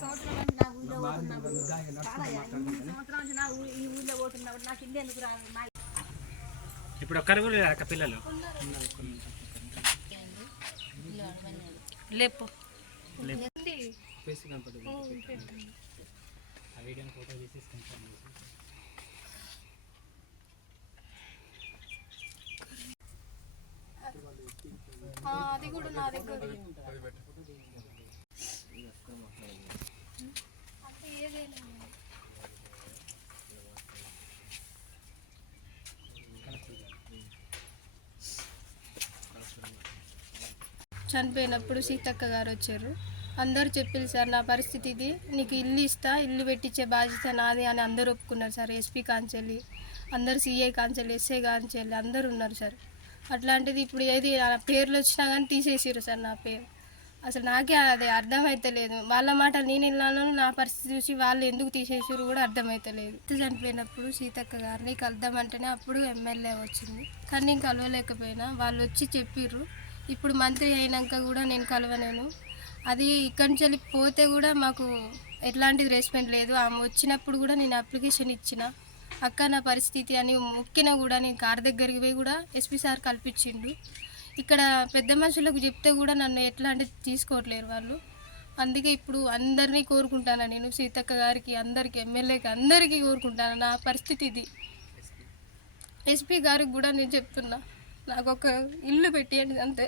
సంవత్సరం నుంచి నా ఊళ్ళో పోతున్నప్పుడు సంవత్సరం నుంచి ఈ ఊళ్ళో పోతున్నప్పుడు నాకు ఇల్లు ఎందుకు రాదు ఇప్పుడు ఒక్కరు కూడా అక్క పిల్లలు లేపు ఫోటో తీసేసుకుంటాను. అది కూడా నా దగ్గర చనిపోయినప్పుడు సీతక్క గారు వచ్చారు. అందరూ చెప్పారు సార్ నా పరిస్థితి ఇది, నీకు ఇల్లు ఇస్తా, ఇల్లు పెట్టించే బాధ్యత నాది అని అందరూ ఒప్పుకున్నారు సార్. ఎస్పీ కాంచెల్లి అందరు, సిఐ కాంచెల్లి, ఎస్ఐ కాంచెల్లి అందరూ ఉన్నారు సార్. అట్లాంటిది ఇప్పుడు ఏది పేర్లు వచ్చినా కానీ తీసేసారు సార్ నా పేరు. అసలు నాకే అది అర్థమైతలేదు. వాళ్ళ మాట నేను వెళ్ళాను, నా పరిస్థితి చూసి వాళ్ళు ఎందుకు తీసేసారు కూడా అర్థమైతలేదు. చనిపోయినప్పుడు సీతక్క గారిని కలుద్దామంటేనే అప్పుడు ఎమ్మెల్యే వచ్చింది, కానీ నేను కలవలేకపోయినా. వాళ్ళు వచ్చి చెప్పిర్రు. ఇప్పుడు మంత్రి అయినాక కూడా నేను కలవలేను. అది ఇక్కడి నుంచి వెళ్ళి పోతే కూడా మాకు ఎట్లాంటిది రెస్పాండ్ లేదు. ఆమె వచ్చినప్పుడు కూడా నేను అప్లికేషన్ ఇచ్చిన, అక్క నా పరిస్థితి అని మొక్కినా కూడా నేను కార్ దగ్గరికి పోయి కూడా ఎస్పీ సార్ కల్పించిండు. ఇక్కడ పెద్ద మనుషులకు చెప్తే కూడా నన్ను ఎట్లాంటిది తీసుకోవట్లేరు వాళ్ళు. అందుకే ఇప్పుడు అందరినీ కోరుకుంటాను నేను, సీతక్క గారికి, అందరికీ, ఎమ్మెల్యేకి, అందరికీ కోరుకుంటాను. నా పరిస్థితి ఇది. ఎస్పీ గారికి కూడా నేను చెప్తున్నా, నాకు ఒక ఇల్లు పెట్టేయండి అంతే.